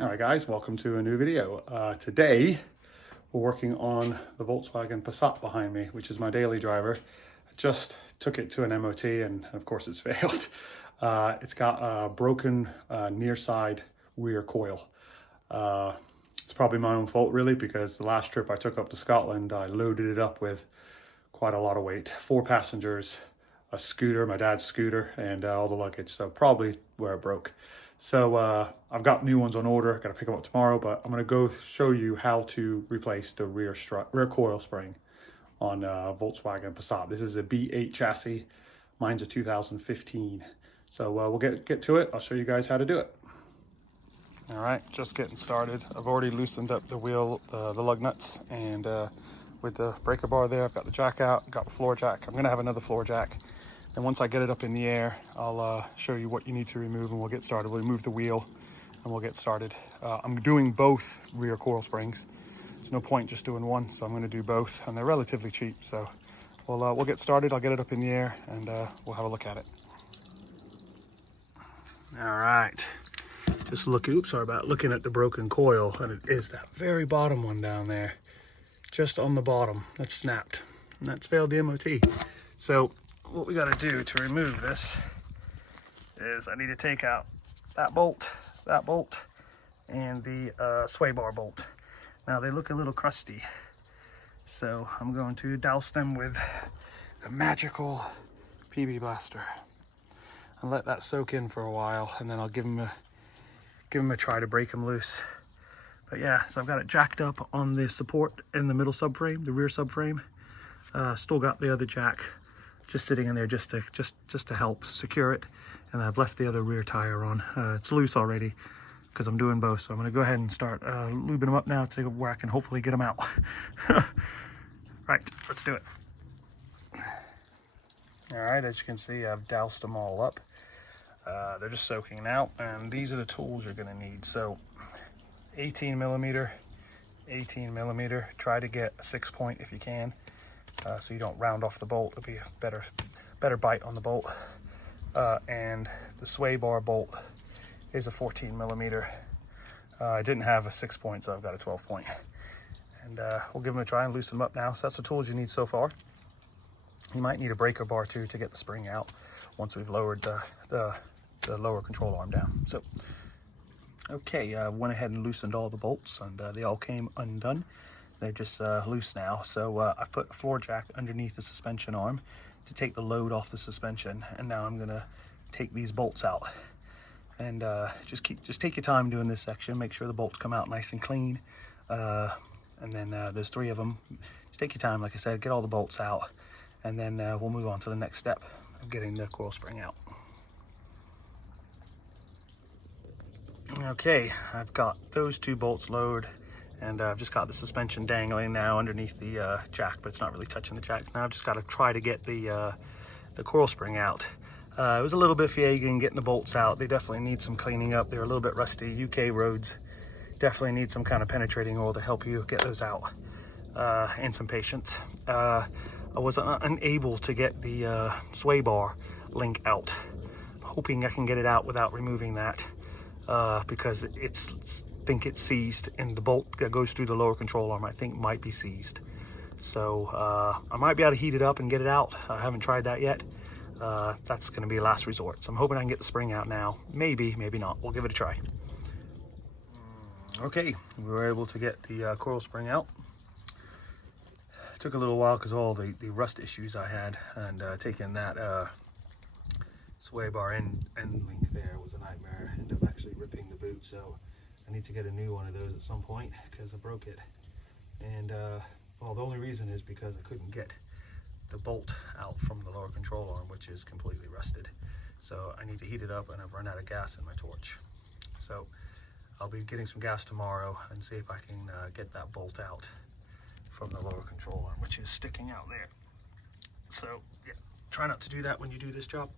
All right, guys, welcome to a new video. Today, we're working on the Volkswagen Passat behind me, which is my daily driver. I just took it to an MOT and of course it's failed. It's got a broken near side rear coil. It's probably my own fault really, because the last trip I took up to Scotland, I loaded it up with quite a lot of weight. 4 passengers, a scooter, my dad's scooter, and all the luggage. So probably where it broke. So I've got new ones on order. Got to pick them up tomorrow, but I'm going to go show you how to replace the rear coil spring on Volkswagen Passat. This is a B8 chassis. Mine's a 2015. So we'll get to it. I'll show you guys how to do it. All right, just getting started. I've already loosened up the wheel, the lug nuts, and with the breaker bar there, I've got the jack out, got the floor jack. I'm gonna have another floor jack. And once I get it up in the air, I'll show you what you need to remove and we'll get started. We'll remove the wheel and we'll get started. I'm doing both rear coil springs. There's no point just doing one, so I'm gonna do both, and they're relatively cheap. So we'll get started. I'll get it up in the air and we'll have a look at it. All right, just looking at the broken coil, and it is that very bottom one down there. Just on the bottom, that's snapped, and that's failed the MOT. So what we got to do to remove this is I need to take out that bolt, and the sway bar bolt. Now they look a little crusty, so I'm going to douse them with the magical PB Blaster and let that soak in for a while, and then I'll give them a try to break them loose. But yeah, so I've got it jacked up on the support in the middle subframe, the rear subframe. Still got the other jack just sitting in there just to help secure it. And I've left the other rear tire on. It's loose already because I'm doing both. So I'm gonna go ahead and start lubing them up now to where I can hopefully get them out. Right, let's do it. All right, as you can see, I've doused them all up. They're just soaking now, and these are the tools you're gonna need. So 18 millimeter, try to get a 6-point if you can, so you don't round off the bolt. It'll be a better bite on the bolt. And the sway bar bolt is a 14 millimeter. I didn't have a 6-point, so I've got a 12-point. And we'll give them a try and loosen them up now. So that's the tools you need so far. You might need a breaker bar too to get the spring out once we've lowered the lower control arm down. So okay, I went ahead and loosened all the bolts, and they all came undone. They're just loose now. So I've put a floor jack underneath the suspension arm to take the load off the suspension, and now I'm gonna take these bolts out. And just take your time doing this section. Make sure the bolts come out nice and clean. And then there's 3 of them. Just take your time, like I said, get all the bolts out, and then we'll move on to the next step of getting the coil spring out. Okay, I've got those 2 bolts lowered, and I've just got the suspension dangling now underneath the jack, but it's not really touching the jack. Now I've just got to try to get the coil spring out. It was a little bit fatiguing getting the bolts out. They definitely need some cleaning up. They're a little bit rusty. UK roads definitely need some kind of penetrating oil to help you get those out, and some patience. I was unable to get the sway bar link out. I'm hoping I can get it out without removing that. Because I think it's seized, and the bolt that goes through the lower control arm I think might be seized. So I might be able to heat it up and get it out. I haven't tried that yet. That's going to be a last resort. So I'm hoping I can get the spring out now. Maybe, maybe not. We'll give it a try. Okay, we were able to get the coil spring out. It took a little while because all the rust issues I had, and taking that sway bar end link there was a nightmare. I ended up actually ripping the boot, so I need to get a new one of those at some point because I broke it. And well, the only reason is because I couldn't get the bolt out from the lower control arm, which is completely rusted. So I need to heat it up, and I've run out of gas in my torch. So I'll be getting some gas tomorrow and see if I can get that bolt out from the lower control arm, which is sticking out there. So yeah, try not to do that when you do this job.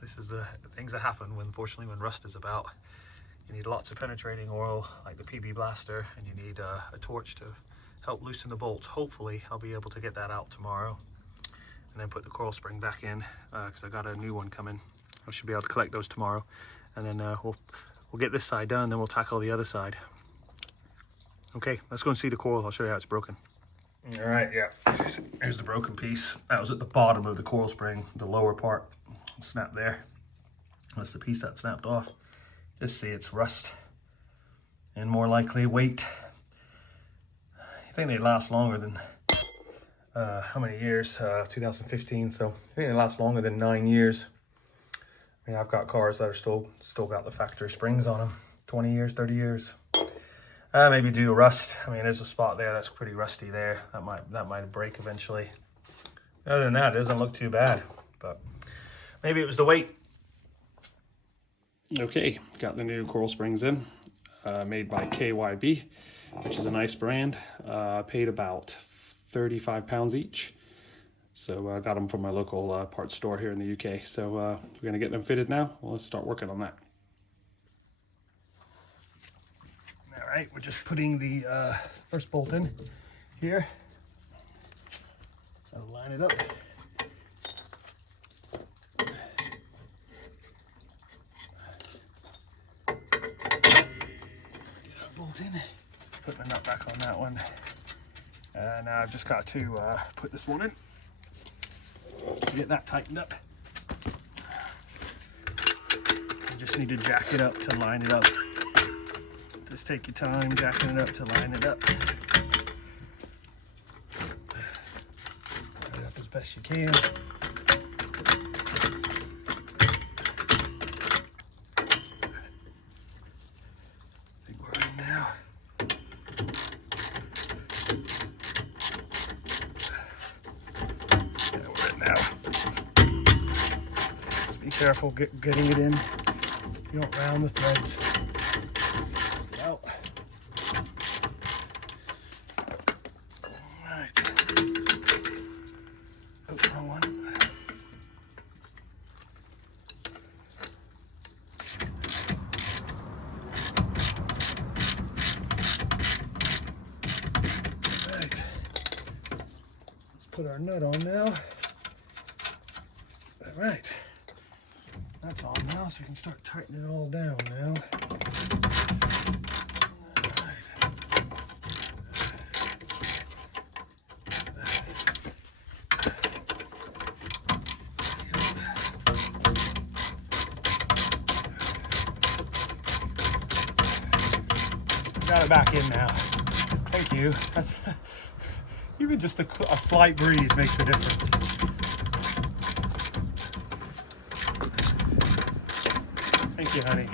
This is the things that happen unfortunately when rust is about. You need lots of penetrating oil like the PB Blaster, and you need a torch to help loosen the bolts. Hopefully I'll be able to get that out tomorrow, and then put the coil spring back in because I got a new one coming. I should be able to collect those tomorrow, and then we'll we'll get this side done, then we'll tackle the other side. Okay, let's go and see the coil. I'll show you how it's broken. All right, yeah, here's the broken piece. That was at the bottom of the coil spring, the lower part snapped there. That's the piece that snapped off. Just see it's rust and more likely weight. I think they last longer than, how many years? 2015, so I think they last longer than 9 years. I mean, I've got cars that are still got the factory springs on them, 20 years, 30 years. Maybe due to rust. I mean, there's a spot there that's pretty rusty there. That might break eventually. Other than that, it doesn't look too bad, but maybe it was the weight. Okay, got the new coil springs in, made by KYB, which is a nice brand. Paid about £35 each. So I got them from my local parts store here in the UK. So we're gonna get them fitted now. Well, let's start working on that. All right, we're just putting the first bolt in here. I'll line it up. Get our bolt in. Putting the nut back on that one. And now I've just got to put this one in. Get that tightened up. You just need to jack it up to line it up. Just take your time jacking it up to line it up. Line it up as best you can. I think we're in now. Yeah, we're in now. Just be careful getting it in. You don't round the threads. Put our nut on now. All right, that's on now, so we can start tightening it all down now. All right. Got it back in now. Thank you. That's even just a slight breeze makes a difference. Thank you, honey.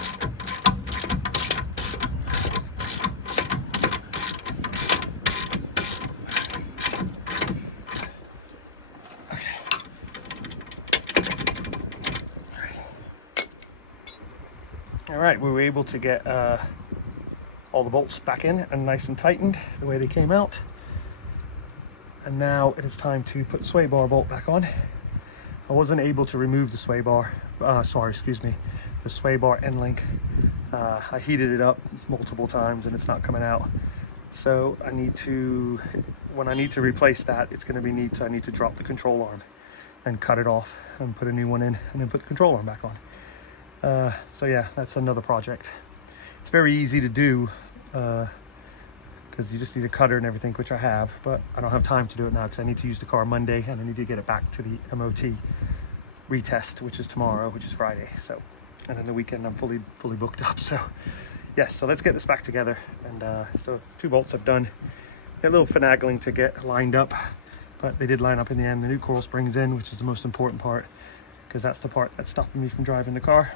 Okay. All right, we were able to get all the bolts back in and nice and tightened the way they came out. And now it is time to put the sway bar bolt back on. I wasn't able to remove the sway bar, the sway bar end link. I heated it up multiple times and it's not coming out. So when I need to replace that, it's gonna be neat. So I need to drop the control arm and cut it off and put a new one in and then put the control arm back on. So yeah, that's another project. It's very easy to do, because you just need a cutter and everything, which I have, but I don't have time to do it now because I need to use the car Monday and I need to get it back to the MOT retest, which is tomorrow, which is Friday. So, and then the weekend I'm fully booked up. So yes, so let's get this back together. And so 2 bolts I've done. A little finagling to get lined up, but they did line up in the end. The new coil springs in, which is the most important part, because that's the part that's stopping me from driving the car.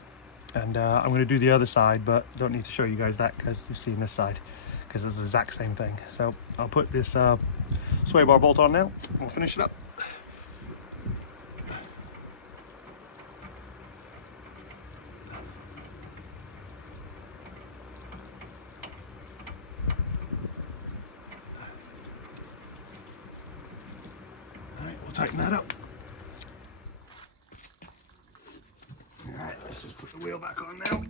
And I'm going to do the other side, but don't need to show you guys that because you've seen this side, because it's the exact same thing. So I'll put this sway bar bolt on now. We'll finish it up. All right, we'll tighten that up. All right, let's just put the wheel back on now.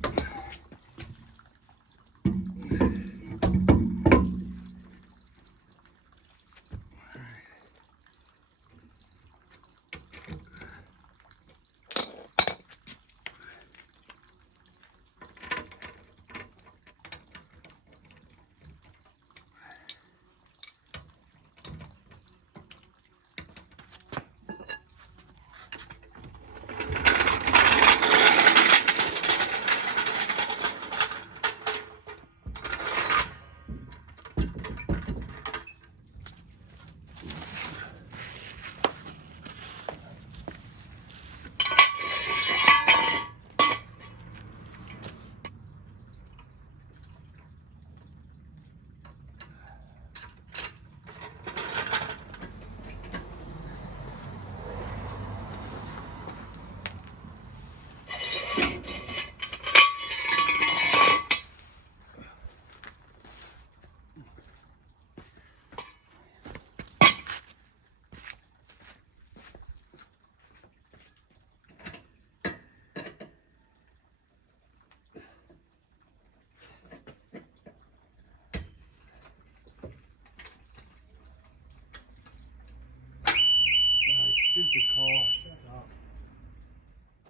stupid car, shut up.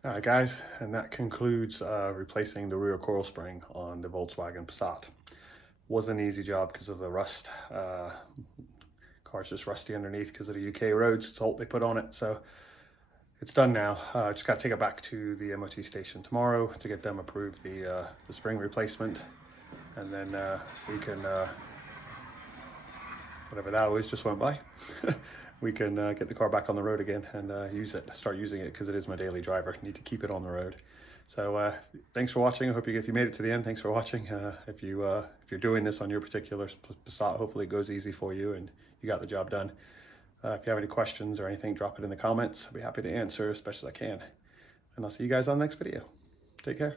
All right, guys, and that concludes replacing the rear coil spring on the Volkswagen Passat. Wasn't an easy job because of the rust. Car's just rusty underneath because of the UK roads, salt they put on it. So it's done now. Just got to take it back to the MOT station tomorrow to get them approved the spring replacement, and then we can whatever that was just went by. We can get the car back on the road again and start using it because it is my daily driver. Need to keep it on the road. So thanks for watching. I hope if you made it to the end, thanks for watching. If you're doing this on your particular Passat, hopefully it goes easy for you and you got the job done. If you have any questions or anything, drop it in the comments. I'll be happy to answer as best as I can. And I'll see you guys on the next video. Take care.